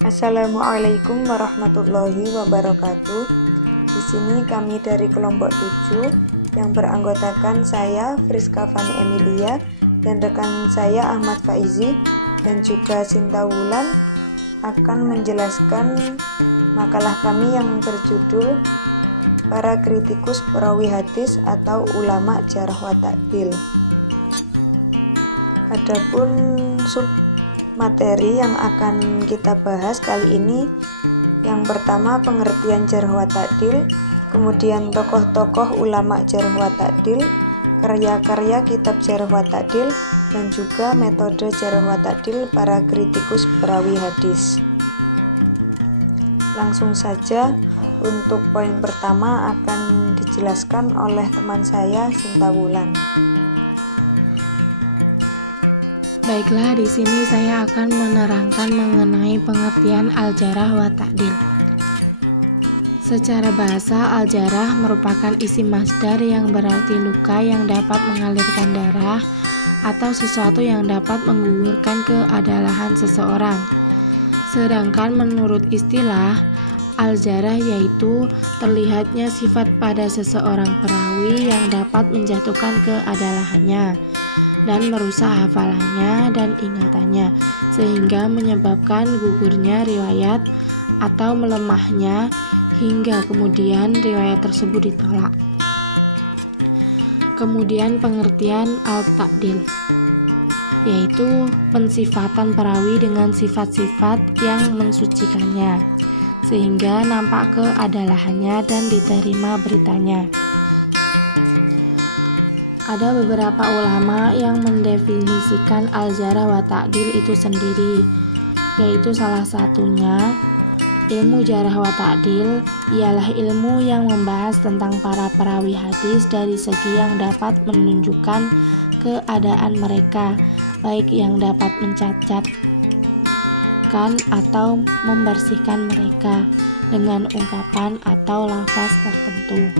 Assalamualaikum warahmatullahi wabarakatuh. Di sini kami dari kelompok 7 yang beranggotakan saya Friska Fani Emilia dan rekan saya Ahmad Faizi dan juga Sinta Wulan akan menjelaskan makalah kami yang berjudul Para Kritikus Perawi Hadis atau Ulama Jarh wa Ta'dil. Adapun materi yang akan kita bahas kali ini, yang pertama pengertian jarh wa ta'dil, kemudian tokoh-tokoh ulama jarh wa ta'dil, karya-karya kitab jarh wa ta'dil, dan juga metode jarh wa ta'dil para kritikus perawi hadis. Langsung saja, untuk poin pertama akan dijelaskan oleh teman saya Sinta Wulan. Baiklah, di sini saya akan menerangkan mengenai pengertian al-jarh wa ta'dil. Secara bahasa, al-jarh merupakan isim masdar yang berarti luka yang dapat mengalirkan darah atau sesuatu yang dapat menggugurkan keadalan seseorang. Sedangkan menurut istilah, al-jarh yaitu terlihatnya sifat pada seseorang perawi yang dapat menjatuhkan keadalannya dan merusak hafalannya dan ingatannya, sehingga menyebabkan gugurnya riwayat atau melemahnya hingga kemudian riwayat tersebut ditolak. Kemudian pengertian al-ta'dil yaitu pensifatan perawi dengan sifat-sifat yang mensucikannya sehingga nampak keadalannya dan diterima beritanya. Ada beberapa ulama yang mendefinisikan al-jarh wa ta'dil itu sendiri, yaitu salah satunya ilmu jarh wa ta'dil ialah ilmu yang membahas tentang para perawi hadis dari segi yang dapat menunjukkan keadaan mereka, baik yang dapat mencacatkan atau membersihkan mereka dengan ungkapan atau lafaz tertentu.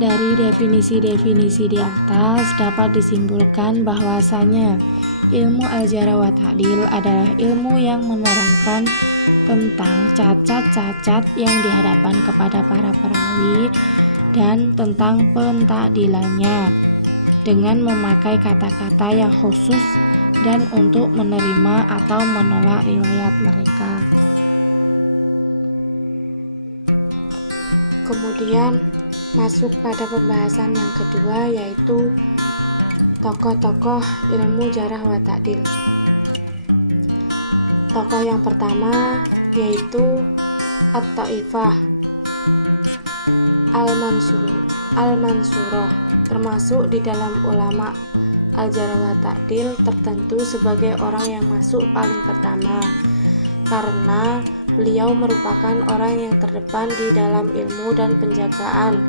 Dari definisi-definisi di atas dapat disimpulkan bahwasanya ilmu al-jarh wa ta'dil adalah ilmu yang menerangkan tentang cacat-cacat yang dihadapkan kepada para perawi dan tentang pentakdilannya dengan memakai kata-kata yang khusus dan untuk menerima atau menolak riwayat mereka. Kemudian masuk pada pembahasan yang kedua, yaitu tokoh-tokoh ilmu jarh wa ta'dil. Tokoh yang pertama yaitu At-Ta'ifah Al-Mansurah, termasuk di dalam ulama al-jarh wa ta'dil tertentu sebagai orang yang masuk paling pertama, karena beliau merupakan orang yang terdepan di dalam ilmu dan penjagaan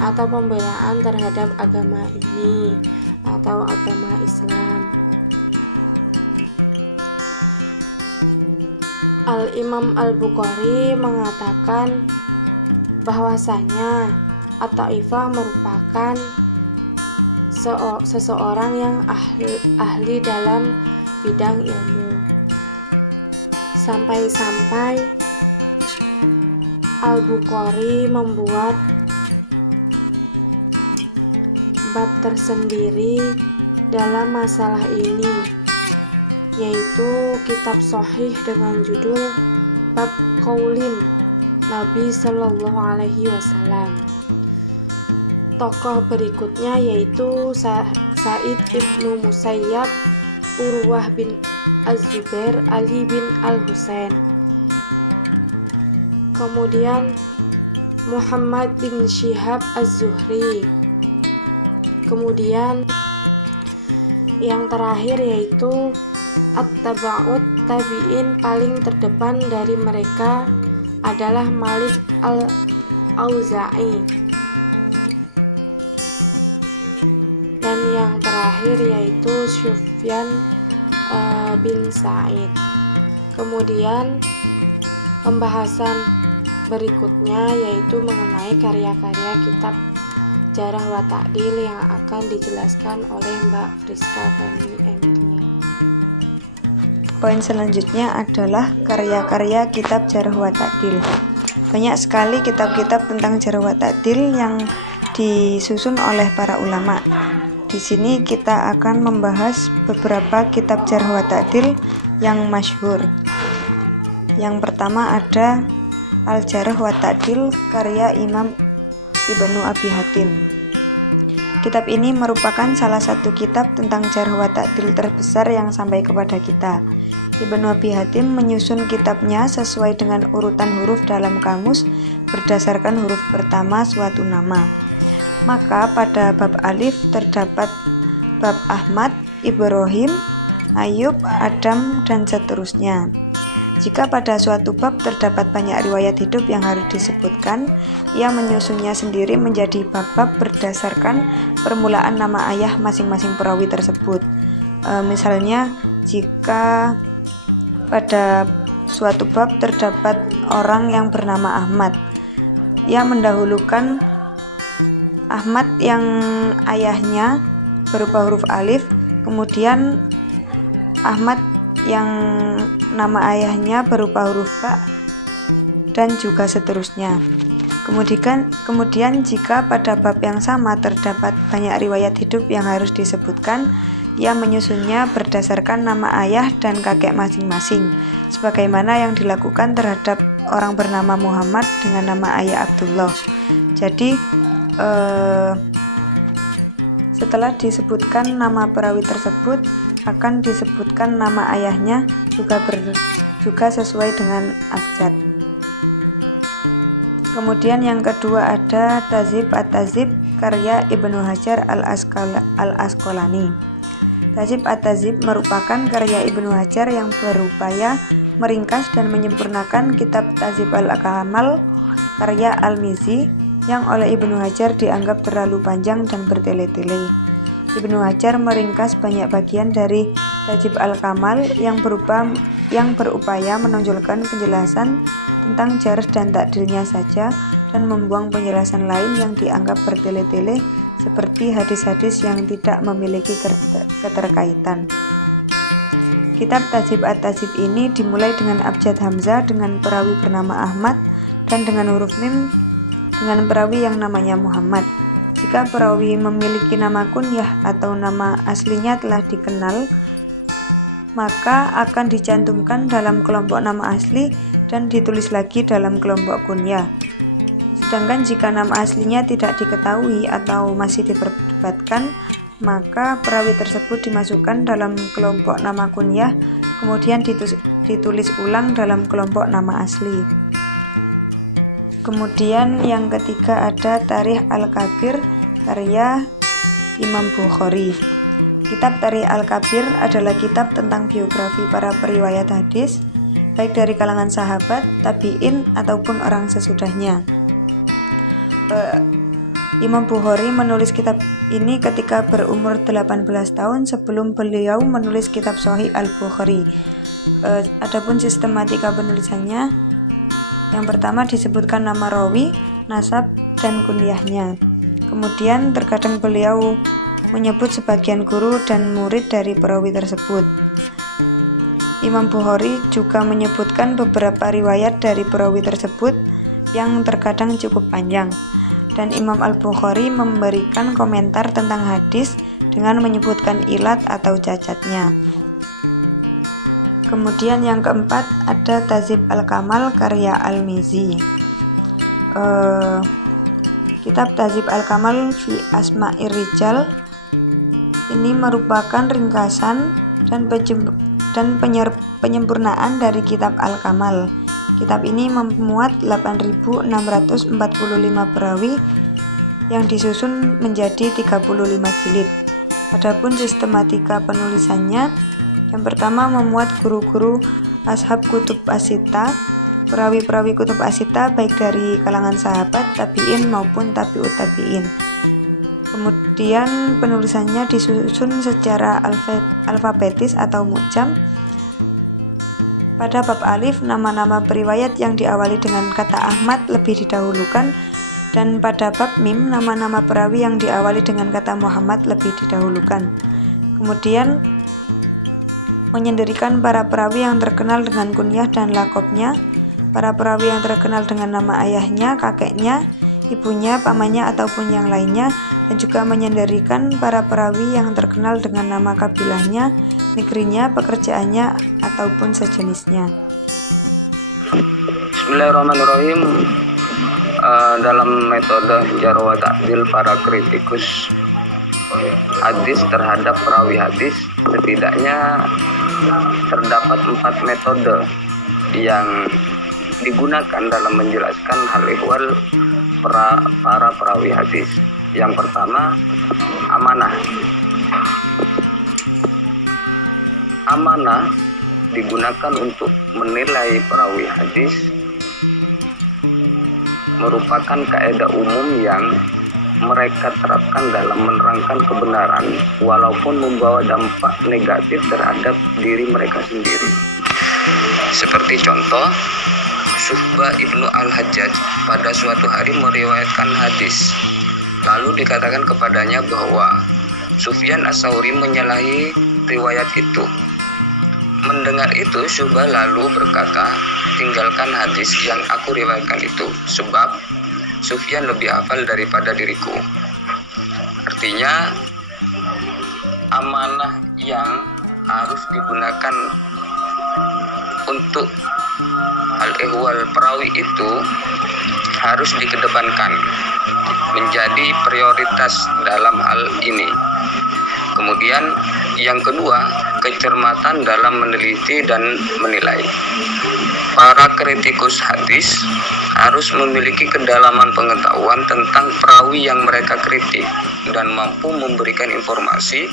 atau pembelaan terhadap agama ini atau agama Islam. Al-Imam Al-Bukhari mengatakan bahwasanya At-Ta'ifah merupakan seseorang yang ahli dalam bidang ilmu. Sampai-sampai Al-Bukhari membuat bab tersendiri dalam masalah ini, yaitu kitab Shahih dengan judul Bab Qaulin Nabi Sallallahu Alaihi Wasallam. Tokoh berikutnya yaitu Sa'id ibnu Musayyab, Urwah bin Az-Zubair, Ali bin Al-Husain. Kemudian Muhammad bin Syihab Az-Zuhri. Kemudian yang terakhir yaitu At-Taba'ut Tabi'in, paling terdepan dari mereka adalah Malik Al-Auza'i. Dan yang terakhir yaitu Sufyan bin Sa'id. Kemudian pembahasan berikutnya yaitu mengenai karya-karya kitab jarh wa ta'dil yang akan dijelaskan oleh Mbak Friska Fani Emilia. Poin selanjutnya adalah karya-karya kitab Jarh wa Ta'dil. Banyak sekali kitab-kitab tentang Jarh wa Ta'dil yang disusun oleh para ulama. Di sini kita akan membahas beberapa kitab Jarh wa Ta'dil yang masyhur. Yang pertama ada Al-Jarh wa Ta'dil karya Imam Ibnu Abi Hatim. Kitab ini merupakan salah satu kitab tentang Jarh wa Ta'dil terbesar yang sampai kepada kita. Ibnu Abi Hatim menyusun kitabnya sesuai dengan urutan huruf dalam kamus berdasarkan huruf pertama suatu nama. Maka pada bab alif terdapat bab Ahmad, Ibrahim, Ayub, Adam, dan seterusnya. Jika pada suatu bab terdapat banyak riwayat hidup yang harus disebutkan, ia menyusunnya sendiri menjadi bab-bab berdasarkan permulaan nama ayah masing-masing perawi tersebut. Misalnya, jika pada suatu bab terdapat orang yang bernama Ahmad, ia mendahulukan Ahmad yang ayahnya berupa huruf alif, kemudian Ahmad yang nama ayahnya berupa huruf ba, dan juga seterusnya. Kemudian jika pada bab yang sama terdapat banyak riwayat hidup yang harus disebutkan, ia menyusunnya berdasarkan nama ayah dan kakek masing-masing, sebagaimana yang dilakukan terhadap orang bernama Muhammad dengan nama ayah Abdullah. Jadi setelah disebutkan nama perawi tersebut, akan disebutkan nama ayahnya juga sesuai dengan abjad. Kemudian yang kedua ada Tahdzib at-Tahdzib karya Ibnu Hajar al-Asqalani. Tahdzib at-Tahdzib merupakan karya Ibnu Hajar yang berupaya meringkas dan menyempurnakan kitab Tahdzib al-Kamal karya Al-Mizzi yang oleh Ibnu Hajar dianggap terlalu panjang dan bertele-tele. Ibnu Hajar meringkas banyak bagian dari Tahdzib al-Kamal yang berupaya menonjolkan penjelasan tentang jarh dan ta'dilnya saja dan membuang penjelasan lain yang dianggap bertele-tele seperti hadis-hadis yang tidak memiliki keterkaitan. Kitab Tahdzib at-Tahdzib ini dimulai dengan abjad Hamzah dengan perawi bernama Ahmad dan dengan huruf mim dengan perawi yang namanya Muhammad. Jika perawi memiliki nama kunyah atau nama aslinya telah dikenal, maka akan dicantumkan dalam kelompok nama asli dan ditulis lagi dalam kelompok kunyah. Sedangkan jika nama aslinya tidak diketahui atau masih diperdebatkan, maka perawi tersebut dimasukkan dalam kelompok nama kunyah, kemudian ditulis ulang dalam kelompok nama asli. Kemudian yang ketiga ada Tarikh Al-Kabir karya Imam Bukhari. Kitab Tarikh Al-Kabir adalah kitab tentang biografi para periwayat hadis, baik dari kalangan sahabat, tabi'in, ataupun orang sesudahnya. Imam Bukhari menulis kitab ini ketika berumur 18 tahun sebelum beliau menulis kitab Sahih Al-Bukhari. Adapun sistematika penulisannya, yang pertama disebutkan nama rawi, nasab, dan kunyahnya. Kemudian terkadang beliau menyebut sebagian guru dan murid dari perawi tersebut. Imam Bukhari juga menyebutkan beberapa riwayat dari perawi tersebut yang terkadang cukup panjang. Dan Imam Al-Bukhari memberikan komentar tentang hadis dengan menyebutkan ilat atau cacatnya. Kemudian yang keempat ada Tahdzib al-Kamal karya Al-Mizzi. Kitab Tahdzib al-Kamal fi Asma'ir Rijal ini merupakan ringkasan dan penyempurnaan dari kitab Al-Kamal. Kitab ini memuat 8.645 perawi yang disusun menjadi 35 jilid. Adapun sistematika penulisannya, yang pertama memuat guru-guru ashab kutub asita, perawi-perawi kutub asita baik dari kalangan sahabat, tabi'in maupun tabi'ut tabi'in. Kemudian penulisannya disusun secara alfabetis atau mu'jam. Pada bab alif, nama-nama periwayat yang diawali dengan kata Ahmad lebih didahulukan, dan pada bab mim, nama-nama perawi yang diawali dengan kata Muhammad lebih didahulukan. Kemudian menyendirikan para perawi yang terkenal dengan kunyah dan lakopnya, para perawi yang terkenal dengan nama ayahnya, kakeknya, ibunya, pamannya, ataupun yang lainnya, dan juga menyendirikan para perawi yang terkenal dengan nama kabilahnya, negerinya, pekerjaannya, ataupun sejenisnya. Bismillahirrahmanirrahim. Dalam metode jarh wa ta'dil para kritikus hadis terhadap perawi hadis, setidaknya terdapat 4 metode yang digunakan dalam menjelaskan hal ehwal para perawi hadis. Yang pertama, amanah. Amanah digunakan untuk menilai perawi hadis, merupakan kaidah umum yang mereka terapkan dalam menerangkan kebenaran walaupun membawa dampak negatif terhadap diri mereka sendiri. Seperti contoh, Syu'bah ibnu al-Hajjaj pada suatu hari meriwayatkan hadis, lalu dikatakan kepadanya bahwa Sufyan as-Tsauri menyalahi riwayat itu. Mendengar itu, Syu'bah lalu berkata, "Tinggalkan hadis yang aku riwayatkan itu, sebab Sufyan lebih hafal daripada diriku." Artinya, amanah yang harus digunakan untuk hal ehwal perawi itu harus dikedepankan, menjadi prioritas dalam hal ini. Kemudian yang kedua, kecermatan dalam meneliti dan menilai. Para kritikus hadis harus memiliki kedalaman pengetahuan tentang perawi yang mereka kritik dan mampu memberikan informasi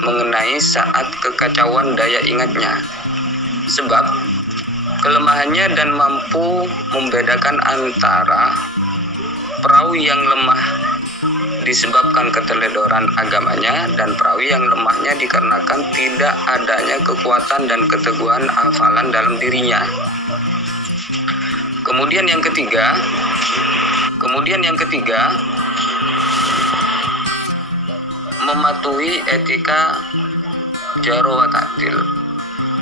mengenai saat kekacauan daya ingatnya, sebab kelemahannya, dan mampu membedakan antara perawi yang lemah disebabkan keteledoran agamanya dan perawi yang lemahnya dikarenakan tidak adanya kekuatan dan keteguhan hafalan dalam dirinya. Kemudian yang ketiga, mematuhi etika jarh wa ta'dil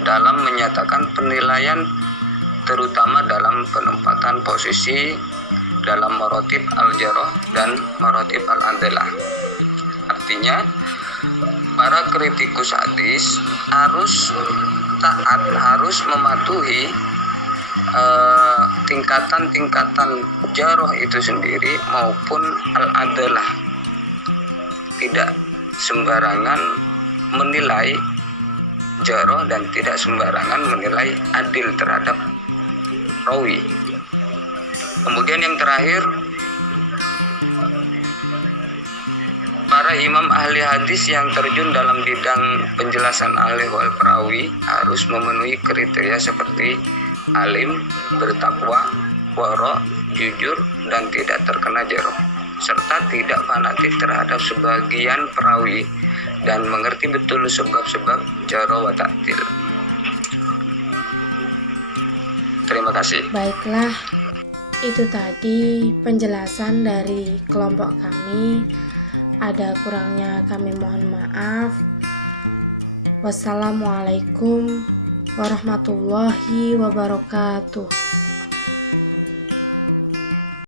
dalam menyatakan penilaian, terutama dalam penempatan posisi dalam marotib al-jarh dan marotib al-adalah. Artinya, para kritikus hadis harus taat, harus mematuhi tingkatan-tingkatan jarh itu sendiri maupun al-adalah. Tidak sembarangan menilai jarh dan tidak sembarangan menilai adil terhadap rawi. Kemudian yang terakhir, para imam ahli hadis yang terjun dalam bidang penjelasan ahli ehwal perawi harus memenuhi kriteria seperti alim, bertakwa, wara, jujur, dan tidak terkena jarh, serta tidak fanatik terhadap sebagian perawi dan mengerti betul sebab-sebab jarh wa ta'dil. Terima kasih. Baiklah, itu tadi penjelasan dari kelompok kami. Ada kurangnya kami mohon maaf. Wassalamualaikum warahmatullahi wabarakatuh.